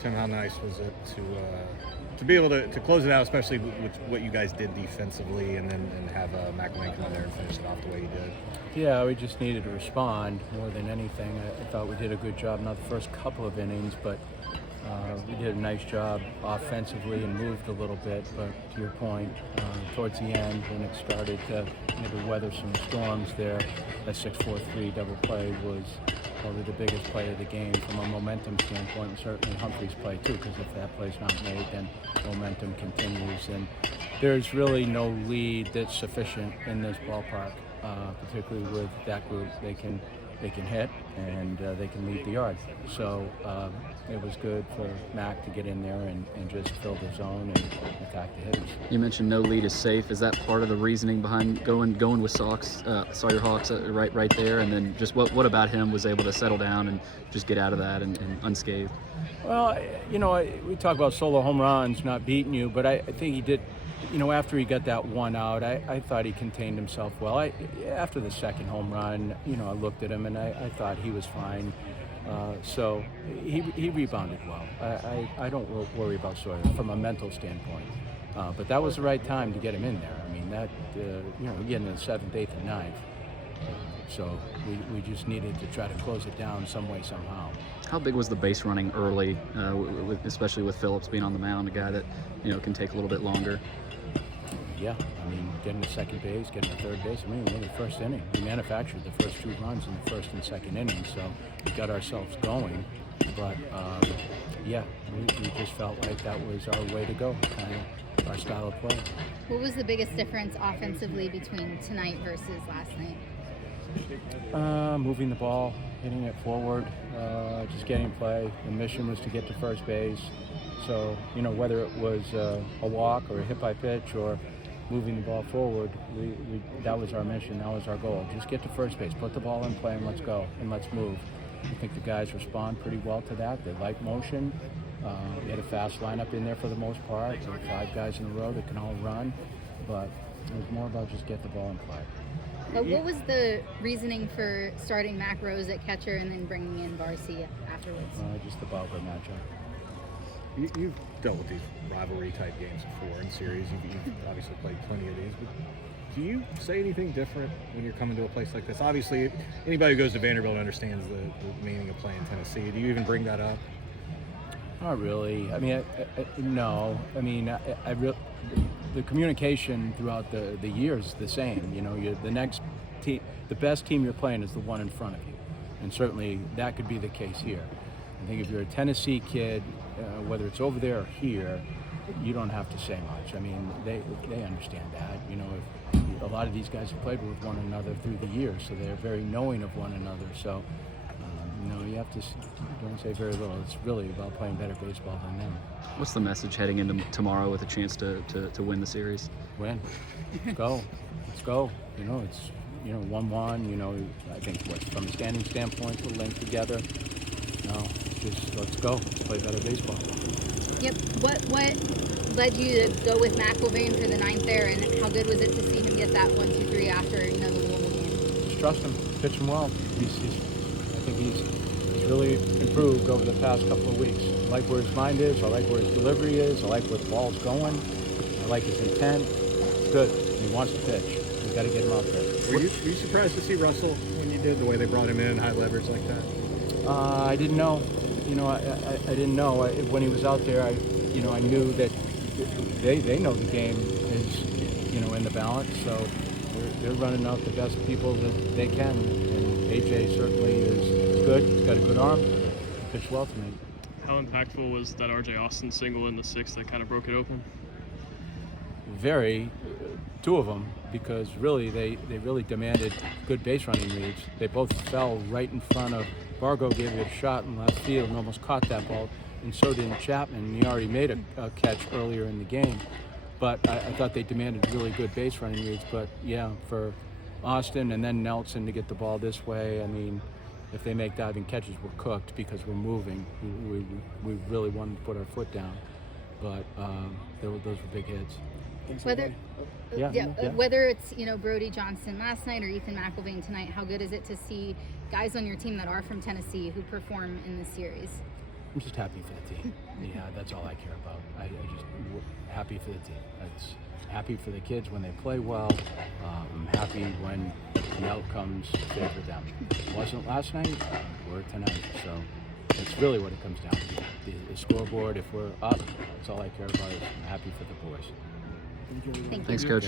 Tim, how nice was it to be able to close it out, especially with what you guys did defensively, and have McElvain come in there and finish it off the way he did? Yeah, we just needed to respond more than anything. I thought we did a good job, not the first couple of innings, but we did a nice job offensively and moved a little bit. But to your point, towards the end, when it started to maybe weather some storms there, that 6-4-3 double play was probably the biggest play of the game from a momentum standpoint, and certainly Humphrey's play too, because if that play's not made, then momentum continues. And there's really no lead that's sufficient in this ballpark, particularly with that group. They can hit and they can lead the yard. So it was good for Mac to get in there and just fill the zone and attack the hitters. You mentioned no lead is safe. Is that part of the reasoning behind going with Sawyer Hawks right there? And then just what about him was able to settle down and just get out of that and unscathed? Well, we talk about solo home runs not beating you, but I think he did. After he got that one out, I thought he contained himself well. After the second home run, I looked at him and I thought he was fine. So he rebounded well. I don't worry about Sawyer from a mental standpoint. But that was the right time to get him in there. I mean, that, getting in the 7th, 8th, and 9th. So we just needed to try to close it down some way, somehow. How big was the base running early, especially with Phillips being on the mound, a guy that, can take a little bit longer? Yeah, getting to second base, getting to third base. In the first inning, we manufactured the first 2 runs in the first and second inning, so we got ourselves going. But we just felt like that was our way to go, kind of our style of play. What was the biggest difference offensively between tonight versus last night? Moving the ball, hitting it forward, just getting play. The mission was to get to first base. So, whether it was a walk or a hit by pitch or moving the ball forward, that was our mission, that was our goal. Just get to first base, put the ball in play, and let's go, and let's move. I think the guys respond pretty well to that. They like motion. We had a fast lineup in there for the most part. There were 5 guys in a row that can all run, but it was more about just get the ball in play. But what was the reasoning for starting Mac Rose at catcher and then bringing in Barcy afterwards? Just the Bauer matchup. You've dealt with these rivalry-type games before in series. You've obviously played plenty of these. But do you say anything different when you're coming to a place like this? Obviously, anybody who goes to Vanderbilt understands the meaning of playing Tennessee. Do you even bring that up? Not really. No. The communication throughout the years is the same. The next team, the best team you're playing is the one in front of you. And certainly that could be the case here. I think if you're a Tennessee kid, whether it's over there or here, you don't have to say much. They understand that. If a lot of these guys have played with one another through the years, so they're very knowing of one another. So, you have to don't say very little. It's really about playing better baseball than them. What's the message heading into tomorrow with a chance to win the series? Win. Let's go. Let's go. It's 1-1. I think from a standing standpoint, we'll link together. No, just let's go. Let's play better baseball. Yep. What led you to go with McElvain for the 9th there, and how good was it to see him get that 1-2-3 after the Louisville game? Just trust him. Pitch him well. I think he's really improved over the past couple of weeks. I like where his mind is. I like where his delivery is. I like where the ball's going. I like his intent. It's good. He wants to pitch. We've got to get him out there. Were you surprised to see Russell when you did, the way they brought him in, high leverage like that? I didn't know. I didn't know. When he was out there, I knew that they know the game is, in the balance. So they're running out the best people that they can. And AJ certainly is good. He's got a good arm. He pitched well tonight. How impactful was that R.J. Austin single in the 6th that kind of broke it open? Very. 2 of them, because really they really demanded good base running reads. They both fell right in front of Bargo, gave it a shot in left field and almost caught that ball, and so did Chapman. He already made a catch earlier in the game, but I thought they demanded really good base running reads. But yeah, for Austin and then Nelson to get the ball this way, if they make diving catches, we're cooked because we're moving. We really wanted to put our foot down, but those were big hits. Whether Yeah. Whether it's Brody Johnson last night or Ethan McElvain tonight, how good is it to see guys on your team that are from Tennessee who perform in this series? I'm just happy for the team. Yeah, that's all I care about. I just happy for the team. It's happy for the kids when they play well. I'm happy when the outcomes favor them. It wasn't last night, we're tonight. So that's really what it comes down to. The scoreboard, if we're up, that's all I care about. I'm happy for the boys. Thank you. Thanks, Coach.